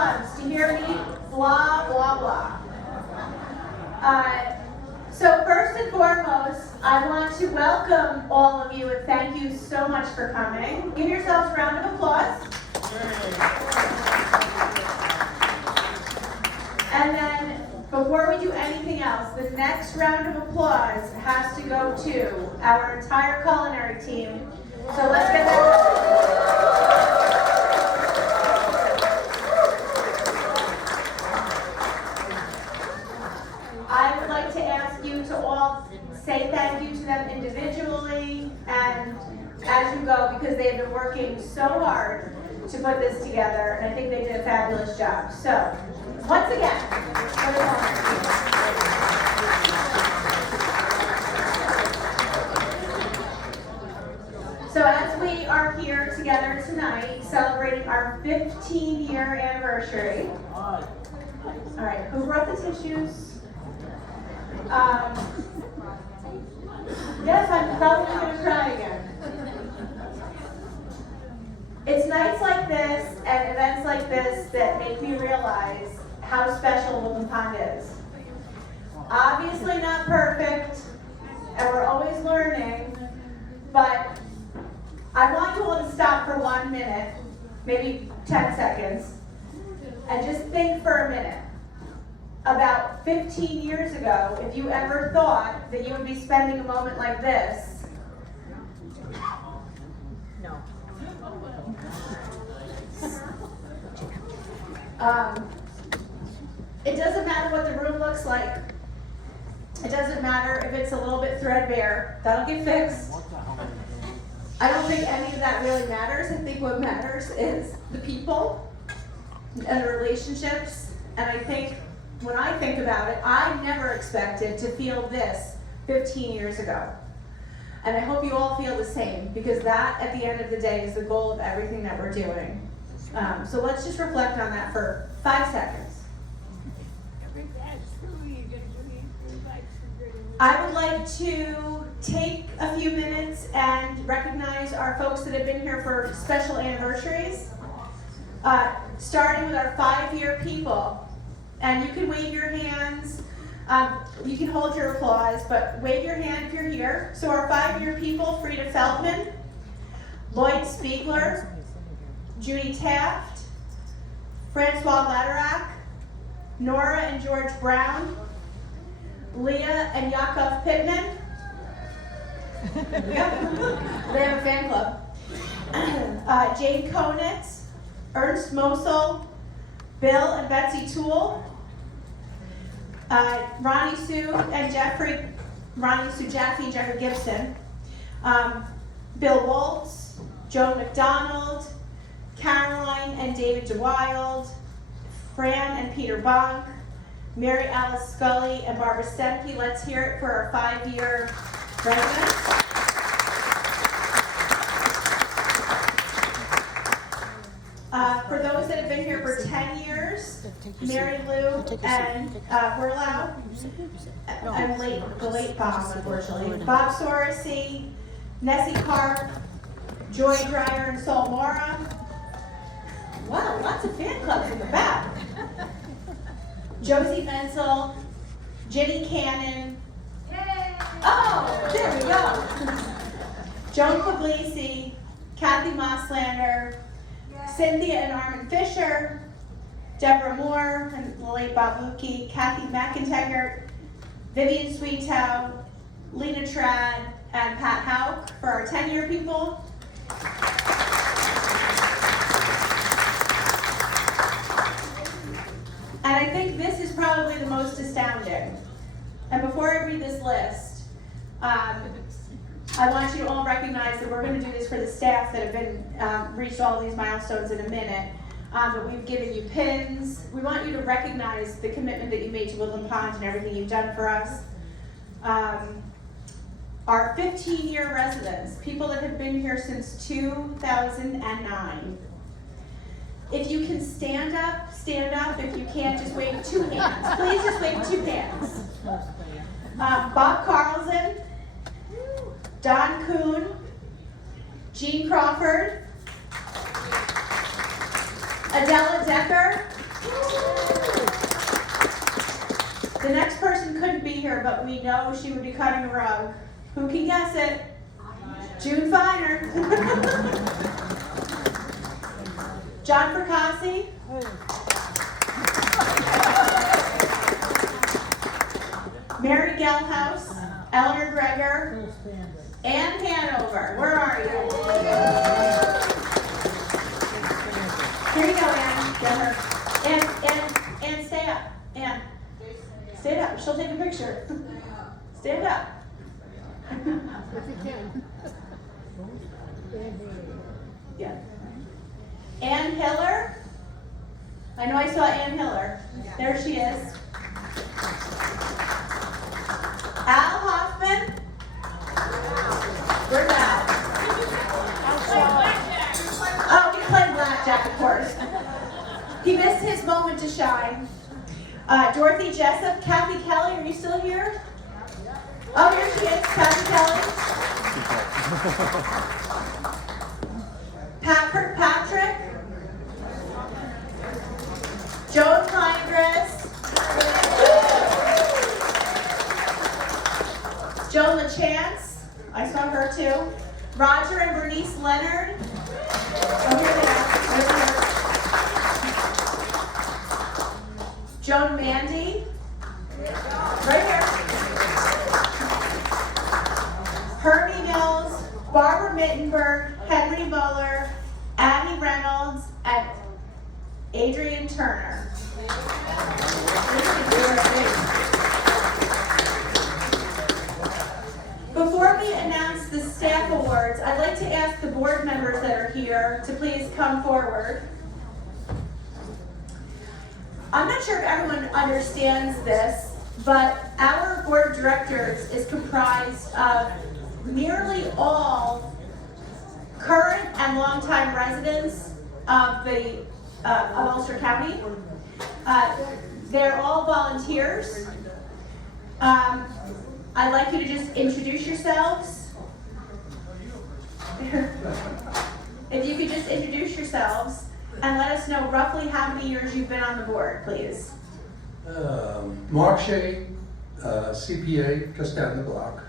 loves to hear me blah, blah, blah. So first and foremost, I want to welcome all of you and thank you so much for coming. Give yourselves a round of applause. And then, before we do anything else, the next round of applause has to go to our entire culinary team. So let's get that. I would like to ask you to all say thank you to them individually and as you go, because they have been working so hard to put this together, and I think they did a fabulous job. So, once again, what an honor. So as we are here together tonight, celebrating our 15-year anniversary. All right, who brought the tissues? Yes, I'm probably going to cry again. It's nights like this and events like this that make me realize how special Woodland Pond is. Obviously not perfect, and we're always learning, but I want you all to stop for 1 minute, maybe 10 seconds, and just think for a minute. About 15 years ago, if you ever thought that you would be spending a moment like this, No. It doesn't matter what the room looks like. It doesn't matter if it's a little bit threadbare. That'll get fixed. I don't think any of that really matters. I think what matters is the people and the relationships. And I think when I think about it, I never expected to feel this 15 years ago. And I hope you all feel the same, because that, at the end of the day, is the goal of everything that we're doing. So let's just reflect on that for 5 seconds. I would like to take a few minutes and recognize our folks that have been here for special anniversaries, starting with our 5-year people. And you can wave your hands, you can hold your applause, but wave your hand if you're here. So our 5-year people: Frida Feldman, Lloyd Spiegler, Judy Taft, Francois Laterac, Nora and George Brown, Leah and Yakov Pittman. They have a fan club. Jane Konitz, Ernst Mosel, Bill and Betsy Toole, Ronnie Sue and Jeffrey Jaffe and Jeffrey Gibson, Bill Waltz, Joan McDonald, Caroline and David DeWild, Fran and Peter Bonk, Mary Alice Scully and Barbara Stemke. Let's hear it for our 5-year residents. For those that have been here for 10 years, Mary Lou and Werlau, and the late Bob, unfortunately, Bob Sorosy, Nessie Carp, Joy Dreyer and Saul Mora. Wow, lots of fan clubs in the back. Josie Menzel, Jenny Cannon. Yay! Oh, there we go. Joan Puglisi, Kathy Mosslander, Cynthia and Armin Fisher, Deborah Moore and the late Bob Lukey, Kathy McIntyre, Vivian Sweetow, Lena Trad, and Pat Hauk for our 10-year people. And I think this is probably the most astounding. And before I read this list, I want you to all recognize that we're going to do this for the staff that have been reached all these milestones in a minute. But we've given you pins. We want you to recognize the commitment that you made to Woodland Pond and everything you've done for us. Our 15-year residents, people that have been here since 2009. If you can stand up, stand up. If you can't, just wave 2 hands. Please just wave 2 hands. Bob Carlson, Don Kuhn, Jean Crawford, Adela Decker, The next person couldn't be here, but we know she would be cutting a rug. Who can guess it? June Finer. John Fracassi. Mary Gelhaus. Eleanor Gregor. Ann Hanover. Where are you? Here you go, Ann. Get her. Ann, stay up. Ann. Stand up. She'll take a picture. Stand up. If you can. Yeah. Ann Hiller. I know I saw Ann Hiller. There she is. Al Hoffman. Where's Al? Oh, he played blackjack, of course. He missed his moment to shine. Dorothy Jessup. Kathy Kelly, are you still here? Oh, here she is, Kathy Kelly. Pat Kirkpatrick. Joan Heingress. Joan LaChance. I saw her too. Roger and Bernice Leonard. Oh, here they are. Joan Mandy. Right here. Herbie Mills, Barbara Mittenberg, Henry Muller, Annie Reynolds, and Adrian Turner. Before we announce the staff awards, I'd like to ask the board members that are here to please come forward. I'm not sure if everyone understands this, but our board of directors is comprised of nearly all current and longtime residents of Ulster County. They're all volunteers. I'd like you to just introduce yourselves. If you could just introduce yourselves and let us know roughly how many years you've been on the board, please. Mark Shea, CPA, just down the block.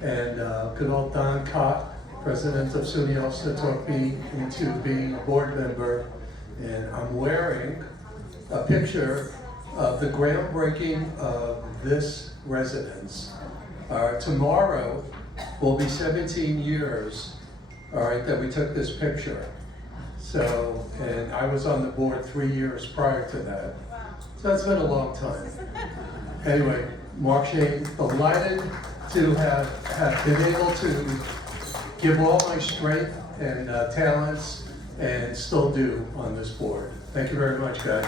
And good old Don Cott, president of SUNY Ulster, talked me into being a board member. And I'm wearing a picture of the groundbreaking of this residence. Tomorrow will be 17 years, all right, that we took this picture. So, and I was on the board 3 years prior to that. So that's been a long time. Anyway, Mark Shea, delighted to have been able to give all my strength and talents and still do on this board. Thank you very much, guys.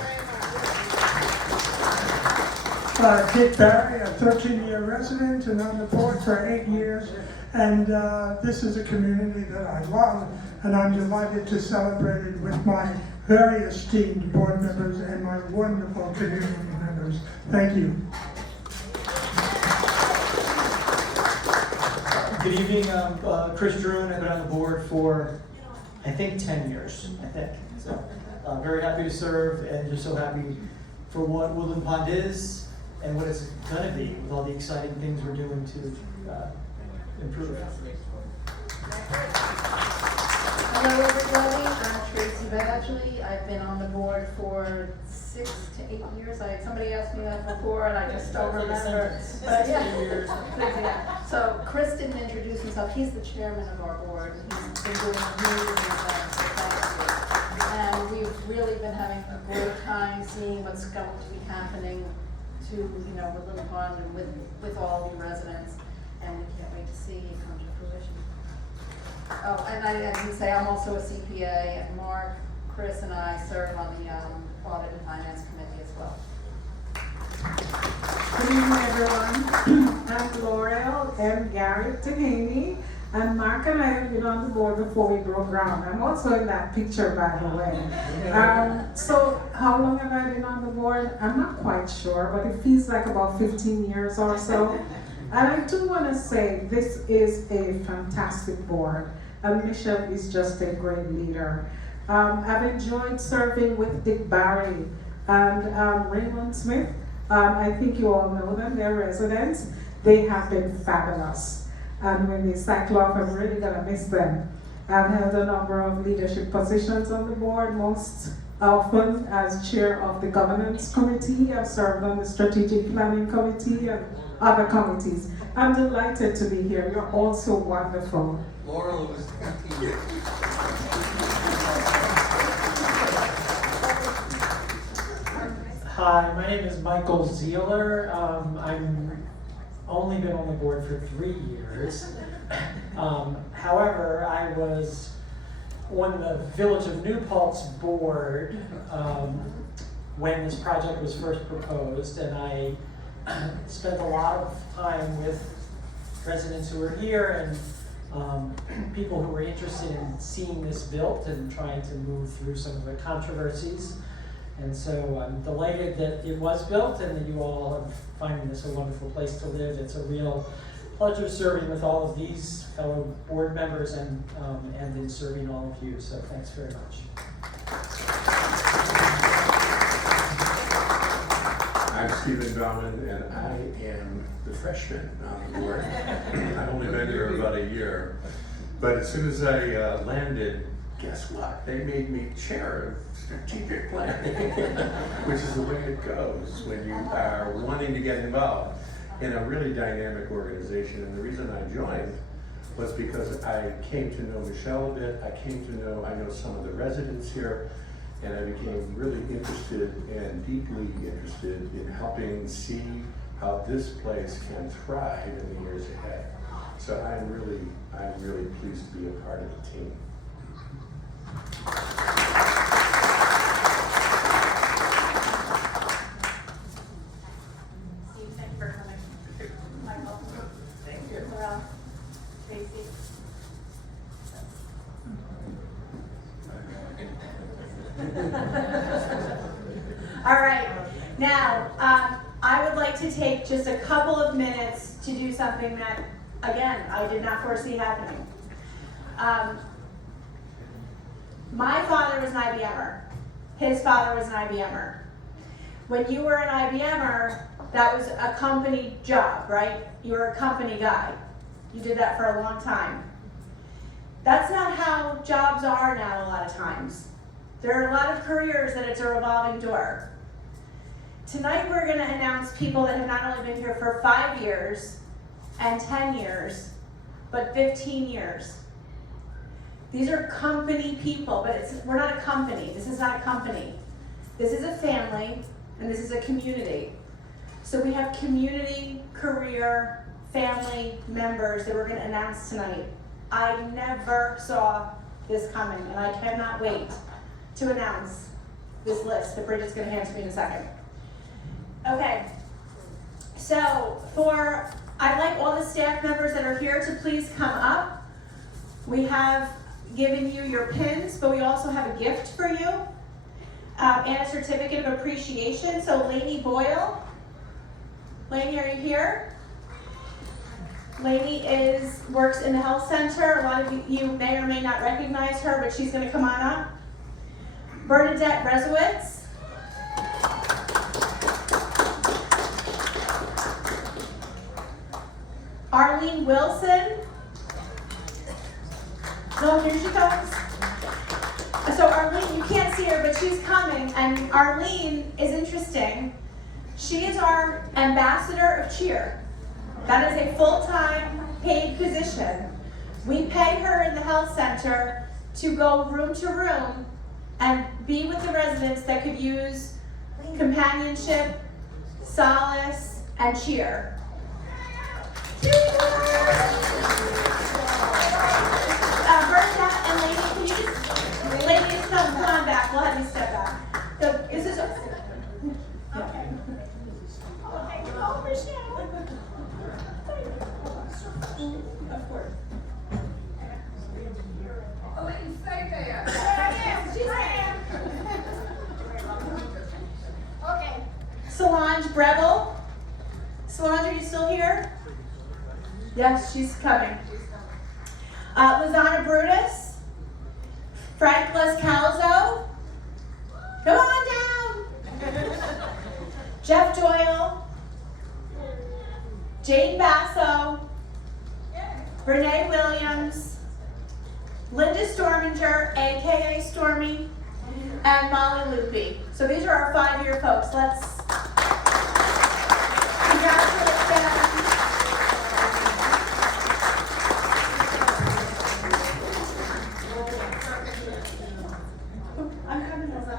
Dick Barry, a 13-year resident and on the board for 8 years. And this is a community that I love, and I'm delighted to celebrate it with my very esteemed board members and my wonderful community members. Thank you. Good evening, I'm Chris Druin. I've been on the board for, I think, 10 years, So I'm very happy to serve and just so happy for what Woodland Pond is and what it's going to be with all the exciting things we're doing to improve. Hello everybody, I'm Tracy Badgley. I've been on the board for 6 to 8 years. Somebody asked me that before and I just don't remember. But yeah. So Chris didn't introduce himself. He's the chairman of our board. He's been doing amazing things, so thank you. And we've really been having a great time seeing what's going to be happening to, Woodland Pond and with all the residents. And we can't wait to see it come to fruition. Oh, and I didn't say I'm also a CPA, and Mark, Chris, and I serve on the Audit and Finance Committee as well. Good evening, everyone. I'm Laurel M. Garrett Dehaney, and Mark and I have been on the board before we broke ground. I'm also in that picture, by the way. So how long have I been on the board? I'm not quite sure, but it feels like about 15 years or so. And I do want to say this is a fantastic board. And Michelle is just a great leader. I've enjoyed serving with Dick Barry and Raymond Smith. I think you all know them, they're residents. They have been fabulous. And when they cycle off, I'm really gonna miss them. I've held a number of leadership positions on the board, most often as chair of the governance committee. I've served on the strategic planning committee and other committees. I'm delighted to be here. You're all so wonderful. Laurel, it was 15 years. Hi, my name is Michael Zeeler. I'm only been on the board for 3 years. However, I was on the Village of New Paltz board when this project was first proposed, and I spent a lot of time with residents who were here and people who were interested in seeing this built and trying to move through some of the controversies. And so I'm delighted that it was built and that you all are finding this a wonderful place to live. It's a real pleasure serving with all of these fellow board members and in serving all of you. So thanks very much. I'm Stephen Bauman, and I am the freshman on the board. I've only been here about a year, but as soon as I landed, guess what? They made me chair of strategic planning, which is the way it goes when you are wanting to get involved in a really dynamic organization. And the reason I joined was because I came to know Michelle a bit. I know some of the residents here, and I became really interested and deeply interested in helping see how this place can thrive in the years ahead. So I'm really pleased to be a part of the team. Steve, thank you for coming. Michael. Thank you. Laurel. Tracy. All right, now, I would like to take just a couple of minutes to do something that, again, I did not foresee happening. My father was an IBMer. His father was an IBMer. When you were an IBMer, that was a company job, right? You were a company guy. You did that for a long time. That's not how jobs are now a lot of times. There are a lot of careers that it's a revolving door. Tonight we're going to announce people that have not only been here for 5 years and 10 years, but 15 years. These are company people, but we're not a company. This is not a company. This is a family, and this is a community. So we have community, career, family members that we're going to announce tonight. I never saw this coming, and I cannot wait to announce this list that Bridget's going to hand to me in a second. Okay, so I'd like all the staff members that are here to please come up. We have given you your pins, but we also have a gift for you and a certificate of appreciation. So Lainey Boyle, Lainey, are you here? Lainey works in the health center. A lot of you may or may not recognize her, but she's going to come on up. Bernadette Resowitz. Arlene Wilson. Oh, here she comes. So Arlene, you can't see her, but she's coming. And Arlene is interesting. She is our ambassador of cheer. That is a full-time paid position. We pay her in the health center to go room to room and be with the residents that could use companionship, solace, and cheer. Bernadette and Lainey, can you just, Lainey, come on back. We'll have you step back. So this is, okay. Oh, Michelle. Of course. Oh, Lainey, stay there. She's there. Okay. Solange Breville. Solange, are you still here? Yes, she's coming. Lizana Brutus. Frank Lescalzo. Come on down. Jeff Doyle. Jane Basso, Renee Williams, Linda Storminger, aka Stormy, and Molly Loopy. So these are our 5-year folks. Let's congratulate them. I'm coming over.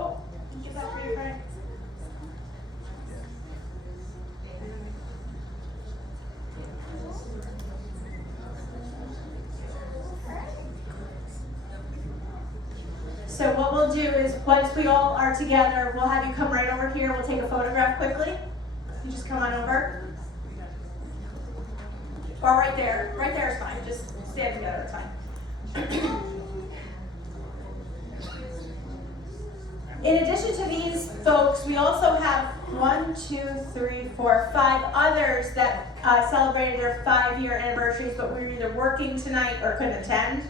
Oh, give that for your friend. So what we'll do is, once we all are together, we'll have you come right over here. We'll take a photograph quickly. You just come on over. Or right there. Right there is fine. Just stand together, it's fine. In addition to these folks, we also have 1, 2, 3, 4, 5 others that celebrated their 5-year anniversaries, but we were either working tonight or couldn't attend.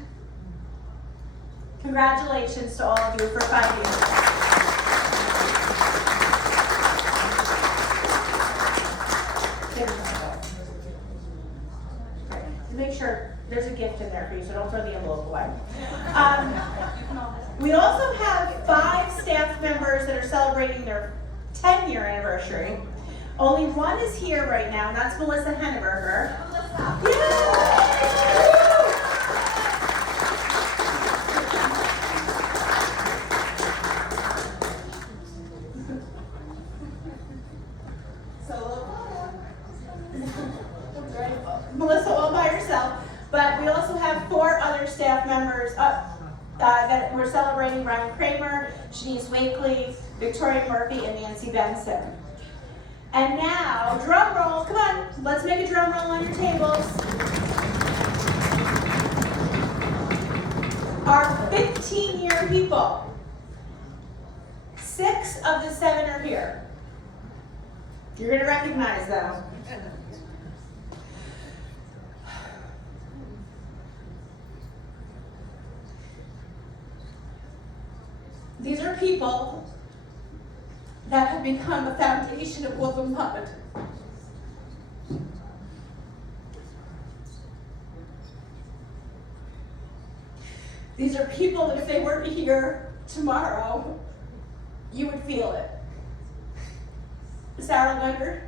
Congratulations to all of you for 5 years. Make sure there's a gift in there for you, so don't throw the envelope away. We also have 5 staff members that are celebrating their 10-year anniversary. Only one is here right now, and that's Melissa Henneberger. Yay! Melissa all by herself, but we also have 4 other staff members that we're celebrating: Ryan Kramer, Shanice Wakely, Victoria Murphy, and Nancy Benson. And now, drum roll, come on, let's make a drum roll on your tables. Our 15-year people. 6 of the 7 are here. You're gonna recognize them. These are people that have become the foundation of Woodland Pond. These are people that if they were here tomorrow, you would feel it. Sarah Leonard.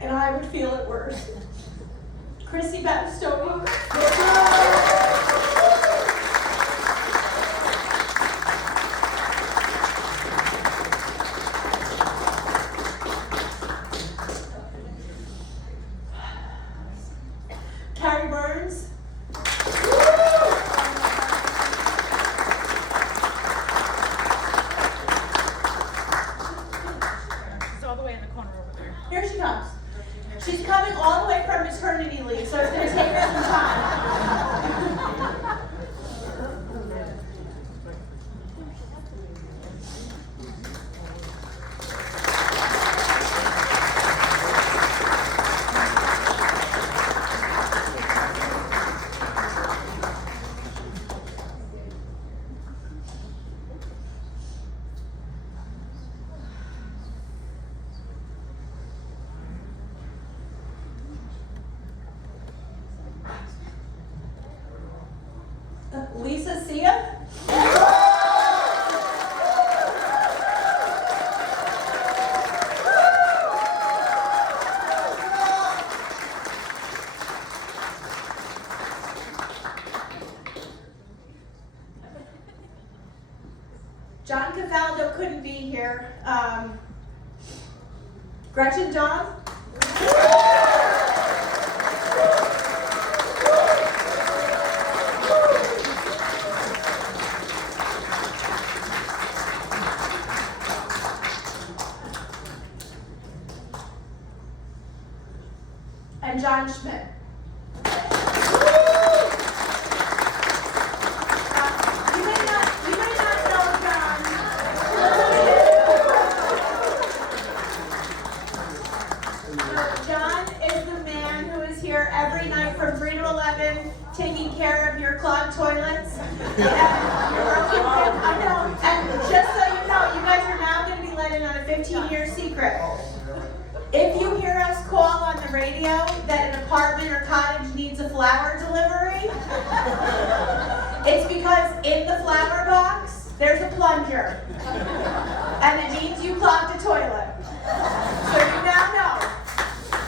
And I would feel it worse. Chrissy Battistoni. Carrie Burns. It's all the way in the corner over there. Here she comes. She's coming all the way from maternity leave, so it's going to take her some time. Lisa Sia. John Cavaldo couldn't be here. Gretchen John. And John Schmidt. John is the man who is here every night from 3 to 11, taking care of your clogged toilets. I know, and just so you know, you guys are now going to be let in on a 15-year secret. If you hear us call on the radio that an apartment or cottage needs a flower delivery, it's because in the flower box, there's a plunger. And it means you clogged a toilet. So you now know.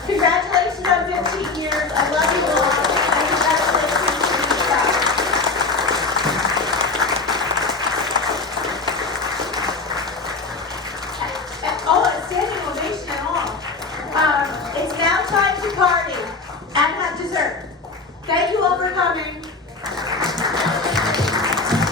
Congratulations on 15 years. I love you all. And congratulations to the crowd. Oh, a standing ovation and all. It's now time to party and have dessert. Thank you all for coming.